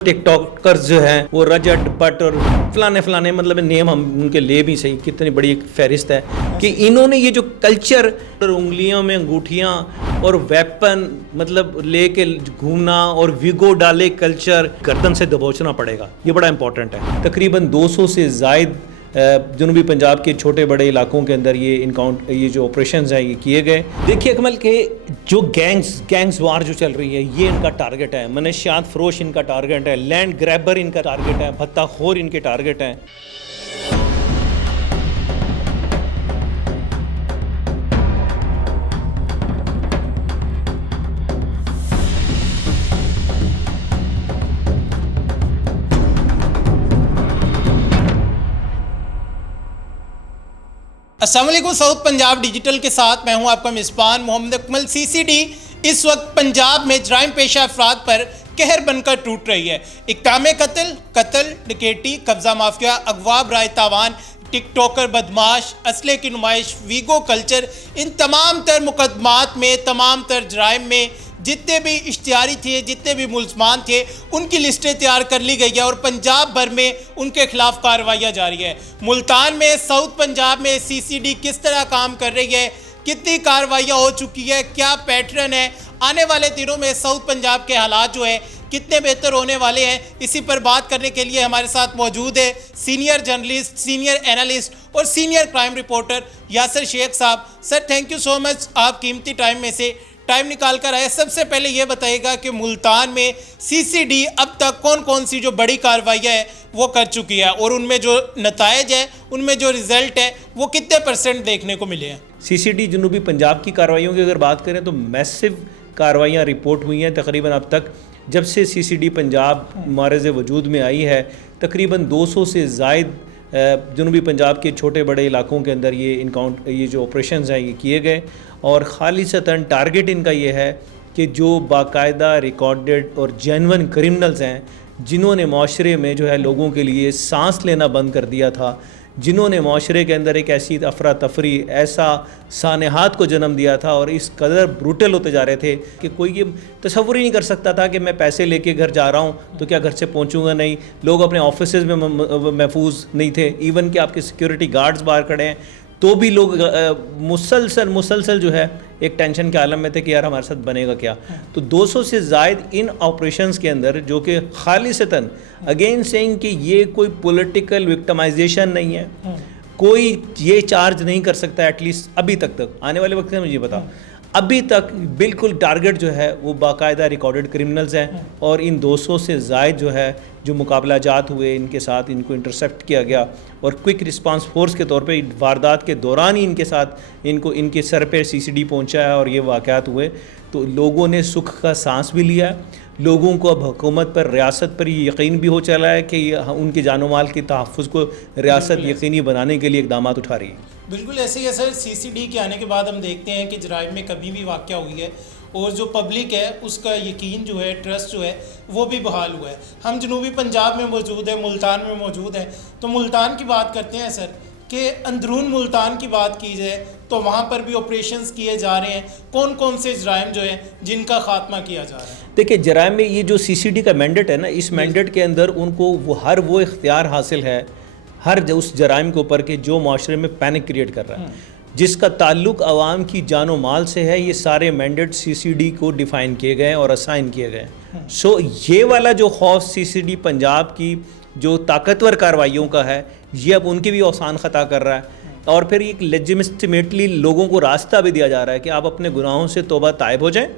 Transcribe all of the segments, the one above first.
ٹک talkers جو ہیں وہ رجٹ بٹ اور فلانے مطلب نیم ہم ان کے لے بھی صحیح، کتنی بڑی ایک فہرست ہے کہ انہوں نے یہ جو کلچر انگلیوں میں انگوٹھیاں اور ویپن مطلب لے کے گھومنا اور ویگو ڈالے کلچر گردن سے دبوچنا پڑے گا، یہ بڑا امپورٹنٹ ہے۔ تقریباً 200 سے زائد جنوبی پنجاب کے چھوٹے بڑے علاقوں کے اندر یہ جو آپریشنز ہیں یہ کیے گئے۔ دیکھیے اکمل کہ جو گینگز وار جو چل رہی ہے یہ ان کا ٹارگٹ ہے، منشیات فروش ان کا ٹارگٹ ہے، لینڈ گریبر ان کا ٹارگٹ ہے، بھتہ خور ان کے ٹارگٹ ہیں۔ السلام علیکم، ساؤتھ پنجاب ڈیجیٹل کے ساتھ میں ہوں آپ کا میزبان محمد اکمل۔ سی سی ڈی اس وقت پنجاب میں جرائم پیشہ افراد پر قہر بن کر ٹوٹ رہی ہے۔ اقدام قتل، ڈکیٹی، قبضہ مافیا، اغوا برائے تاوان، ٹک ٹاکر بدماش، اسلحے کی نمائش، ویگو کلچر، ان تمام تر مقدمات میں، تمام تر جرائم میں جتنے بھی اشتہاری تھے، جتنے بھی ملزمان تھے، ان کی لسٹیں تیار کر لی گئی ہے اور پنجاب بھر میں ان کے خلاف کارروائیاں جاری ہیں۔ ملتان میں، ساؤتھ پنجاب میں سی سی ڈی کس طرح کام کر رہی ہے، کتنی کارروائیاں ہو چکی ہے، کیا پیٹرن ہے، آنے والے دنوں میں ساؤتھ پنجاب کے حالات جو ہے کتنے بہتر ہونے والے ہیں، اسی پر بات کرنے کے لیے ہمارے ساتھ موجود ہے سینئر جرنلسٹ، سینئر اینالسٹ اور سینئر کرائم رپورٹر یاسر شیخ صاحب۔ سر تھینک یو سو مچ، آپ قیمتی ٹائم میں سے ٹائم نکال کر آئے۔ سب سے پہلے یہ بتائیے گا کہ ملتان میں سی سی ڈی اب تک کون سی جو بڑی کارروائیاں ہیں وہ کر چکی ہے اور ان میں جو نتائج ہیں، ان میں جو رزلٹ ہے وہ کتنے % دیکھنے کو ملے ہیں؟ سی سی ڈی جنوبی پنجاب کی کارروائیوں کی اگر بات کریں تو میسو کارروائیاں رپورٹ ہوئی ہیں۔ تقریباً اب تک جب سے سی سی ڈی پنجاب معرض وجود میں آئی ہے تقریباً 200 سے زائد جنوبی پنجاب کے چھوٹے بڑے علاقوں کے اندر یہ جو آپریشنز ہیں یہ کیے گئے اور خالصتاً ٹارگٹ ان کا یہ ہے کہ جو باقاعدہ ریکارڈڈ اور جینون کرمنلز ہیں، جنہوں نے معاشرے میں جو ہے لوگوں کے لیے سانس لینا بند کر دیا تھا، جنہوں نے معاشرے کے اندر ایک ایسی افراتفری، ایسا سانحات کو جنم دیا تھا اور اس قدر بروٹل ہوتے جا رہے تھے کہ کوئی یہ تصور ہی نہیں کر سکتا تھا کہ میں پیسے لے کے گھر جا رہا ہوں تو کیا گھر سے پہنچوں گا نہیں، لوگ اپنے آفیسز میں محفوظ نہیں تھے، ایون کہ آپ کے سیکیورٹی گارڈز باہر کھڑے ہیں تو بھی لوگ مسلسل جو ہے ایک ٹینشن کے عالم میں تھے کہ یار ہمارے ساتھ بنے گا کیا۔ تو 200 سے زائد ان آپریشنز کے اندر جو کہ خالصتاً اگین سینگ کہ یہ کوئی پولیٹیکل وکٹمائزیشن نہیں ہے، کوئی یہ چارج نہیں کر سکتا ایٹ لیسٹ ابھی تک آنے والے وقت میں مجھے بتاؤ، ابھی تک بالکل ٹارگٹ جو ہے وہ باقاعدہ ریکارڈڈ کرمنلز ہیں اور ان 200 سے زائد جو ہے جو مقابلہ جات ہوئے ان کے ساتھ ان کو انٹرسیپٹ کیا گیا اور کوئک رسپانس فورس کے طور پہ واردات کے دوران ہی ان کے ساتھ ان کے سر پہ سی سی ڈی پہنچا ہے اور یہ واقعات ہوئے تو لوگوں نے سکھ کا سانس بھی لیا ہے۔ لوگوں کو اب حکومت پر، ریاست پر یہ یقین بھی ہو چلا ہے کہ ان کے جان و مال کے تحفظ کو ریاست یقینی بنانے کے لیے اقدامات اٹھا رہی ہے۔ بالکل ایسے ہی ہے سر، سی سی ڈی کے آنے کے بعد ہم دیکھتے ہیں کہ جرائم میں کبھی بھی واقعہ ہوئی ہے اور جو پبلک ہے اس کا یقین جو ہے، ٹرسٹ جو ہے وہ بھی بحال ہوا ہے۔ ہم جنوبی پنجاب میں موجود ہیں، ملتان میں موجود ہیں، تو ملتان کی بات کرتے ہیں سر کہ اندرون ملتان کی بات کی جائے تو وہاں پر بھی آپریشنز کیے جا رہے ہیں، کون سے جرائم جو ہیں جن کا خاتمہ کیا جا رہا ہے؟ دیکھیں جرائم میں یہ جو سی سی ڈی کا مینڈیٹ ہے نا، اس مینڈیٹ کے اندر ان کو وہ اختیار حاصل ہے ہر اس جرائم کے اوپر کہ جو معاشرے میں پینک کریٹ کر رہا ہے، جس کا تعلق عوام کی جان و مال سے ہے، یہ سارے مینڈیٹ سی سی ڈی کو ڈیفائن کیے گئے اور اسائن کیے گئے۔ سو یہ والا جو خوف سی سی ڈی پنجاب کی جو طاقتور کارروائیوں کا ہے یہ اب ان کی بھی اوسان خطا کر رہا ہے اور پھر ایک لیجٹمیٹلی لوگوں کو راستہ بھی دیا جا رہا ہے کہ آپ اپنے گناہوں سے توبہ طائب ہو جائیں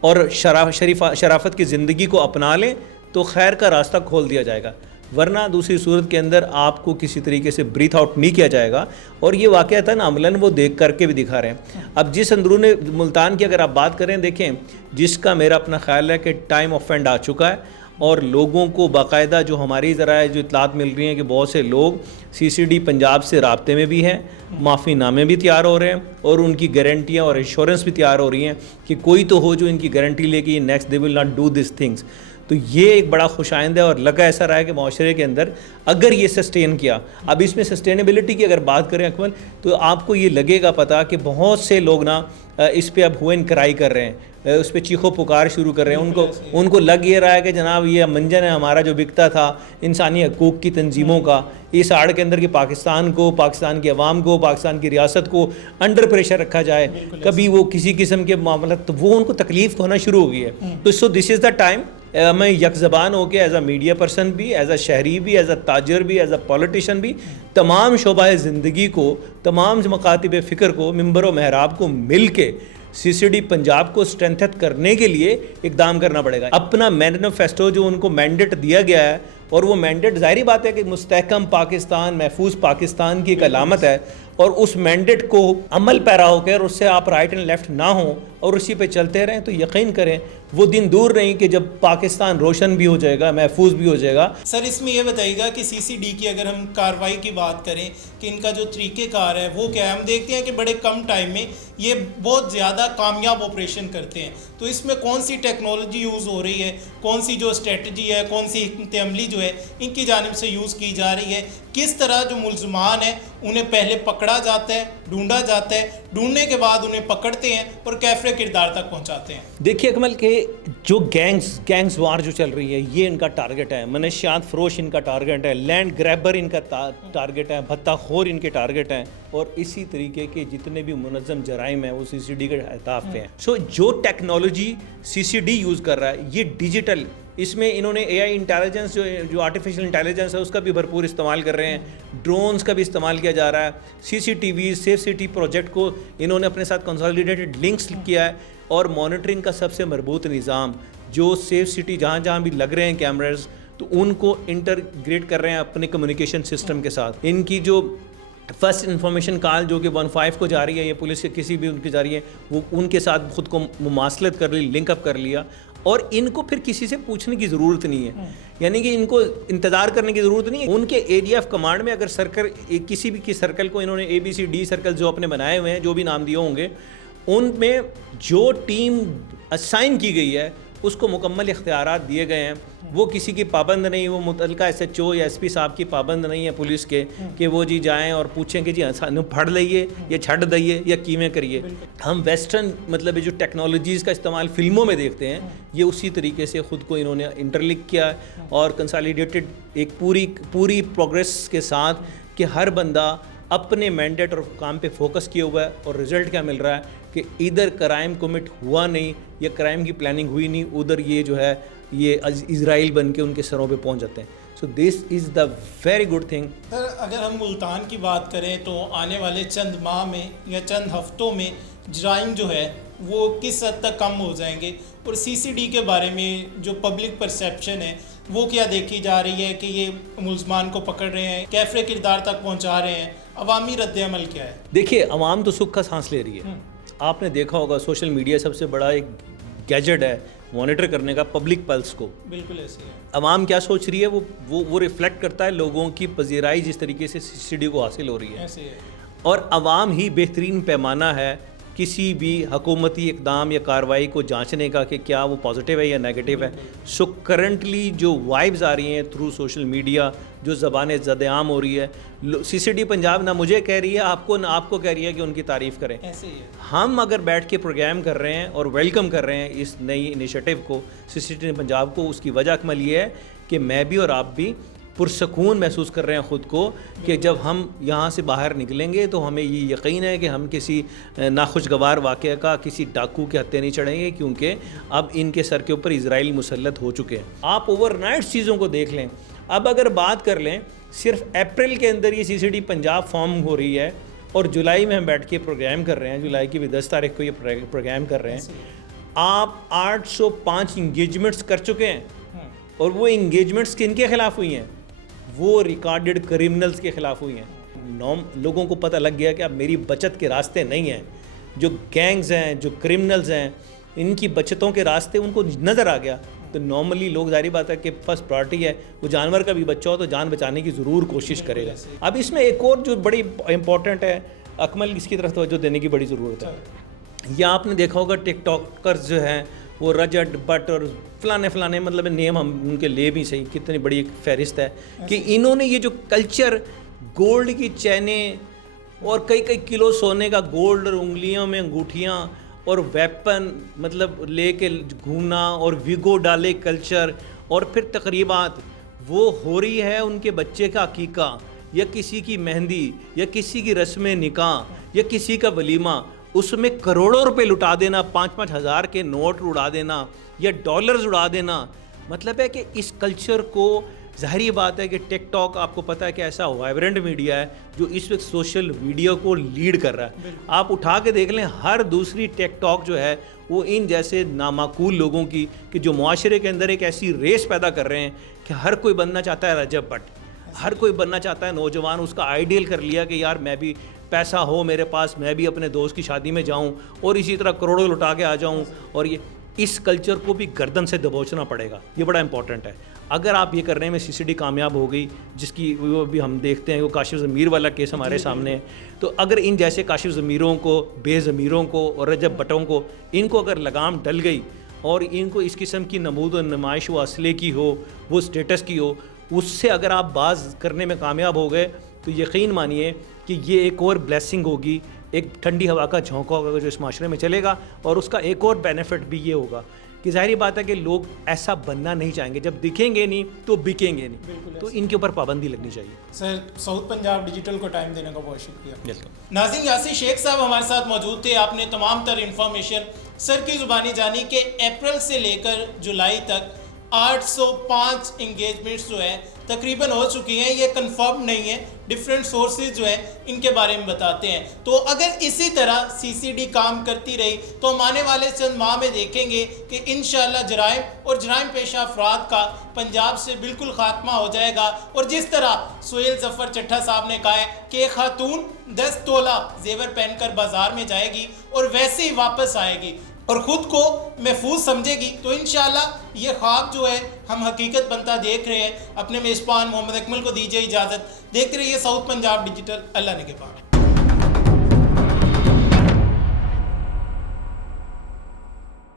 اور شرافت کی زندگی کو اپنا لیں تو خیر کا راستہ کھول دیا جائے گا، ورنہ دوسری صورت کے اندر آپ کو کسی طریقے سے بریتھ آؤٹ نہیں کیا جائے گا۔ اور یہ واقعہ تھا نا عملاً وہ دیکھ کر کے بھی دکھا رہے ہیں۔ اب جس اندرون ملتان کی اگر آپ بات کریں، دیکھیں جس کا میرا اپنا خیال ہے کہ ٹائم آف اینڈ آ چکا ہے اور لوگوں کو باقاعدہ جو ہماری ذرائع جو اطلاعات مل رہی ہیں کہ بہت سے لوگ سی سی ڈی پنجاب سے رابطے میں بھی ہیں، معافی نامے بھی تیار ہو رہے ہیں اور ان کی گارنٹیاں اور انشورنس بھی تیار ہو رہی ہیں کہ کوئی تو ہو جو ان کی گارنٹی لے کے یہ next they will not do this things. تو یہ ایک بڑا خوش آئند ہے اور لگا ایسا رہا ہے کہ معاشرے کے اندر اگر یہ سسٹین کیا، اب اس میں سسٹینیبلٹی کی اگر بات کریں اکمل تو آپ کو یہ لگے گا پتہ کہ بہت سے لوگ نا اس پہ اب ہوئن کرائی کر رہے ہیں، اس پہ چیخو پکار شروع کر رہے ہیں. ان کو لگ یہ رہا ہے کہ جناب یہ منجن ہے ہمارا جو بکتا تھا انسانی حقوق کی تنظیموں کا، اس آڑ کے اندر کہ پاکستان کو، پاکستان کی عوام کو، پاکستان کی ریاست کو انڈر پریشر رکھا جائے، کبھی وہ کسی قسم کے معاملات، تو وہ ان کو تکلیف ہونا شروع ہو گئی ہے. تو سو دس از دا ٹائم میں یک زبان ہو کے ایز اے میڈیا پرسن بھی، ایز اے شہری بھی، ایز اے تاجر بھی، ایز اے پولیٹیشین بھی، تمام شعبہ زندگی کو، تمام مکاتب فکر کو، ممبر و محراب کو مل کے سی سی ڈی پنجاب کو اسٹرینتھن کرنے کے لیے اقدام کرنا پڑے گا. اپنا مینیفیسٹو جو ان کو مینڈیٹ دیا گیا ہے، اور وہ مینڈیٹ ظاہری بات ہے کہ مستحکم پاکستان، محفوظ پاکستان کی ایک علامت ہے، اور اس مینڈیٹ کو عمل پیرا ہو کر اس سے آپ رائٹ اینڈ لیفٹ نہ ہوں اور اسی پہ چلتے رہیں، تو یقین کریں وہ دن دور نہیں کہ جب پاکستان روشن بھی ہو جائے گا، محفوظ بھی ہو جائے گا. سر اس میں یہ بتائیے گا کہ سی سی ڈی کی اگر ہم کارروائی کی بات کریں کہ ان کا جو طریقہ کار ہے وہ کیا ہے؟ ہم دیکھتے ہیں کہ بڑے کم ٹائم میں یہ بہت زیادہ کامیاب آپریشن کرتے ہیں، تو اس میں کون سی ٹیکنالوجی یوز ہو رہی ہے، کون سی جو اسٹریٹجی ہے، کون سی حکمت عملی جو ہے ان کی جانب سے یوز کی جا رہی ہے؟ کس طرح جو ملزمان ہیں انہیں پہلے پکڑا جاتا ہے، ڈھونڈا جاتا ہے، ڈھونڈنے کے بعد انہیں پکڑتے ہیں اور کیفر کردار تک پہنچاتے ہیں؟ دیکھیے اکمل کہ جو گینگز وار جو چل رہی ہے یہ ان کا ٹارگٹ ہے، منشیات فروش ان کا ٹارگٹ ہے، لینڈ گریبر ان کا ٹارگٹ ہے، بھتہ خور ان کے ٹارگٹ ہیں، اور اسی طریقے کے جتنے بھی منظم جرائم ہیں وہ سی سی ڈی کے اہداف پہ ہیں. سو جو ٹیکنالوجی سی سی ڈی یوز کر رہا ہے یہ ڈیجیٹل، اس میں انہوں نے اے آئی انٹیلیجنس جو آرٹیفیشل انٹیلیجنس ہے اس کا بھی بھرپور استعمال کر رہے ہیں، ڈرونز کا بھی استعمال کیا جا رہا ہے، C C T V safe city project کو انہوں نے اپنے ساتھ کنسالیڈیٹڈ لنکس کیا ہے، اور مانیٹرنگ کا سب سے مربوط نظام جو سیف سٹی جہاں جہاں بھی لگ رہے ہیں کیمراز تو ان کو انٹرگریٹ کر رہے ہیں اپنے کمیونیکیشن سسٹم کے ساتھ. ان کی جو فرسٹ انفارمیشن کال جو کہ 15 کو جا رہی ہے یا پولیس کے کسی بھی ان کی جا رہی ہے وہ ان کے ساتھ خود کو مماثلت کر لی، لنک اپ کر لیا، اور ان کو پھر کسی سے پوچھنے کی ضرورت نہیں ہے، یعنی کہ ان کو انتظار کرنے کی ضرورت نہیں ہے. ان کے ایریا آف کمانڈ میں اگر سرکل کسی بھی سرکل کو انہوں نے اے بی سی ڈی سرکل جو اپنے بنائے ہوئے ہیں جو بھی نام دیے ہوں گے، ان میں جو ٹیم اسائن کی گئی ہے اس کو مکمل اختیارات دیے گئے ہیں، وہ کسی کی پابند نہیں، وہ متعلقہ ایس ایچ او یا ایس پی صاحب کی پابند نہیں ہے پولیس کے کہ وہ جی جائیں اور پوچھیں کہ جی پھڑ لئیے یا چھڑ دئیے یا کیویں کریے. ہم ویسٹرن مطلب جو ٹیکنالوجیز کا استعمال فلموں میں دیکھتے ہیں یہ اسی طریقے سے خود کو انہوں نے انٹرلنک کیا اور کنسالیڈیٹڈ ایک پوری پروگریس کے ساتھ کہ ہر بندہ اپنے مینڈیٹ اور کام پہ فوکس کیا ہوا ہے، اور رزلٹ کیا مل رہا ہے کہ ادھر کرائم کمٹ ہوا نہیں یا کرائم کی پلاننگ ہوئی نہیں، ادھر یہ جو ہے یہ اسرائیل بن کے ان کے سروں پہ پہنچ جاتے ہیں. سو دس از دا ویری گڈ تھنگ. سر اگر ہم ملتان کی بات کریں تو آنے والے چند ماہ میں یا چند ہفتوں میں جرائم جو ہے وہ کس حد تک کم ہو جائیں گے، اور سی سی ڈی کے بارے میں جو پبلک پرسیپشن ہے وہ کیا دیکھی جا رہی ہے کہ یہ ملزمان کو پکڑ رہے ہیں، کیفر کردار تک پہنچا رہے ہیں، عوامی رد عمل کیا ہے؟ دیکھیے عوام تو سکھ کا سانس لے رہی ہے. آپ نے دیکھا ہوگا سوشل میڈیا سب سے بڑا ایک گیجٹ ہے مانیٹر کرنے کا پبلک پلس کو. بالکل ایسے ہے. عوام کیا سوچ رہی ہے وہ ریفلیکٹ کرتا ہے لوگوں کی پذیرائی جس طریقے سے سی سی ڈی کو حاصل ہو رہی ہے، ایسے ہے. اور عوام ہی بہترین پیمانہ ہے کسی بھی حکومتی اقدام یا کارروائی کو جانچنے کا کہ کیا وہ پازیٹیو ہے یا نیگیٹو ہے. سو کرنٹلی جو وائبز آ رہی ہیں تھرو سوشل میڈیا، جو زبان زد عام ہو رہی ہے، سی سی ڈی پنجاب نہ مجھے کہہ رہی ہے آپ کو، نہ آپ کو کہہ رہی ہے کہ ان کی تعریف کریں. ایسے ہی ہے. ہم اگر بیٹھ کے پروگرام کر رہے ہیں اور ویلکم کر رہے ہیں اس نئی انیشیٹو کو سی سی ڈی پنجاب کو، اس کی وجہ عمل یہ ہے کہ میں بھی اور آپ بھی پرسکون محسوس کر رہے ہیں خود کو کہ جب ہم یہاں سے باہر نکلیں گے تو ہمیں یہ یقین ہے کہ ہم کسی ناخوشگوار واقعہ کا، کسی ڈاکو کے ہتھے نہیں چڑھیں گے، کیونکہ اب ان کے سر کے اوپر اسرائیل مسلط ہو چکے ہیں. آپ اوور نائٹ چیزوں کو دیکھ لیں. اب اگر بات کر لیں صرف اپریل کے اندر یہ سی سی ڈی پنجاب فارم ہو رہی ہے اور جولائی میں ہم بیٹھ کے پروگرام کر رہے ہیں، جولائی کی بھی 10 تاریخ کو یہ پروگرام کر رہے ہیں، آپ 805 انگیجمنٹس کر چکے ہیں. اور وہ انگیجمنٹس کن کے خلاف ہوئی ہیں؟ وہ ریکارڈڈ کرمنلز کے خلاف ہوئی ہیں. لوگوں کو پتہ لگ گیا کہ اب میری بچت کے راستے نہیں ہیں، جو گینگز ہیں، جو کرمنلز ہیں، ان کی بچتوں کے راستے ان کو نظر آ گیا. تو نارملی لوگ ظاہری بات ہے کہ فرسٹ پرائرٹی ہے وہ جانور کا بھی بچہ ہو تو جان بچانے کی ضرور کوشش کرے گا. اب اس میں ایک اور جو بڑی امپورٹنٹ ہے اکمل، اس کی طرف توجہ دینے کی بڑی ضرورت ہے. یہ آپ نے دیکھا ہوگا ٹک ٹاکرز جو ہیں وہ رجٹ بٹ اور فلانے مطلب نیم ہم ان کے لے بھی صحیح، کتنی بڑی ایک فہرست ہے کہ انہوں نے یہ جو کلچر گولڈ کی چینیں اور کئی کلو سونے کا گولڈ اور انگلیوں میں انگوٹھیاں اور ویپن مطلب لے کے گھومنا اور ویگو ڈالے کلچر اور پھر تقریبات وہ ہو رہی ہے ان کے بچے کا عقیقہ یا کسی کی مہندی یا کسی کی رسم نکاح یا کسی کا ولیمہ، اس میں کروڑوں روپے لٹا دینا، 5-5 ہزار کے نوٹ اڑا دینا یا ڈالرز اڑا دینا. مطلب ہے کہ اس کلچر کو ظاہری بات ہے کہ ٹک ٹاک آپ کو پتہ ہے کہ ایسا وائبرنٹ میڈیا ہے جو اس وقت سوشل ویڈیو کو لیڈ کر رہا ہے. آپ اٹھا کے دیکھ لیں ہر دوسری ٹک ٹاک جو ہے وہ ان جیسے نامعقول لوگوں کی کہ جو معاشرے کے اندر ایک ایسی ریس پیدا کر رہے ہیں کہ ہر کوئی بننا چاہتا ہے رجب بٹ، ہر کوئی بننا چاہتا ہے نوجوان، اس کا آئیڈیل کر لیا کہ یار میں بھی پیسہ ہو میرے پاس، میں بھی اپنے دوست کی شادی میں جاؤں اور اسی طرح کروڑوں لٹا کے آ جاؤں. اور یہ اس کلچر کو بھی گردن سے دبوچنا پڑے گا، یہ بڑا امپورٹنٹ ہے. اگر آپ یہ کرنے میں سی سی ڈی کامیاب ہو گئی، جس کی وہ بھی ہم دیکھتے ہیں وہ کاشف ضمیر والا کیس ہمارے سامنے ہے، تو اگر ان جیسے کاشف ضمیروں کو، بے ضمیروں کو اور رجب بٹوں کو، ان کو اگر لگام ڈل گئی اور ان کو اس قسم کی نمود و نمائش وہ اسلحے کی ہو، وہ اسٹیٹس کی ہو، اس سے اگر آپ باز کرنے میں کامیاب ہو گئے تو یقین مانیے کہ یہ ایک اور بلیسنگ ہوگی، ایک ٹھنڈی ہوا کا جھونکا ہوگا جو اس معاشرے میں چلے گا. اور اس کا ایک اور بینیفٹ بھی یہ ہوگا کہ ظاہری بات ہے کہ لوگ ایسا بننا نہیں چاہیں گے، جب دکھیں گے نہیں تو بکیں گے نہیں، تو ان کے اوپر پابندی لگنی چاہیے. سر ساؤتھ پنجاب ڈیجیٹل کو ٹائم دینے کا بہت شکریہ. ناظرین، یاسر شیخ صاحب ہمارے ساتھ موجود تھے. آپ نے تمام تر انفارمیشن سر کی زبانی جانی کہ اپریل سے لے کر جولائی تک 805 انگیجمنٹس جو ہیں تقریباً ہو چکی ہیں. یہ کنفرم نہیں ہے، ڈفرینٹ سورسز جو ہیں ان کے بارے میں بتاتے ہیں. تو اگر اسی طرح سی سی ڈی کام کرتی رہی تو ہم آنے والے چند ماہ میں دیکھیں گے کہ انشاءاللہ جرائم اور جرائم پیشہ افراد کا پنجاب سے بالکل خاتمہ ہو جائے گا. اور جس طرح سہیل ظفر چٹھا صاحب نے کہا ہے کہ خاتون 10 تولہ زیور پہن کر بازار میں جائے گی اور ویسے ہی واپس آئے گی اور خود کو محفوظ سمجھے گی، تو انشاءاللہ یہ خواب جو ہے ہم حقیقت بنتا دیکھ رہے ہیں. اپنے میزبان محمد اکمل کو دیجیے اجازت. دیکھتے رہیے ساؤتھ پنجاب ڈیجیٹل. اللہ نگہبان.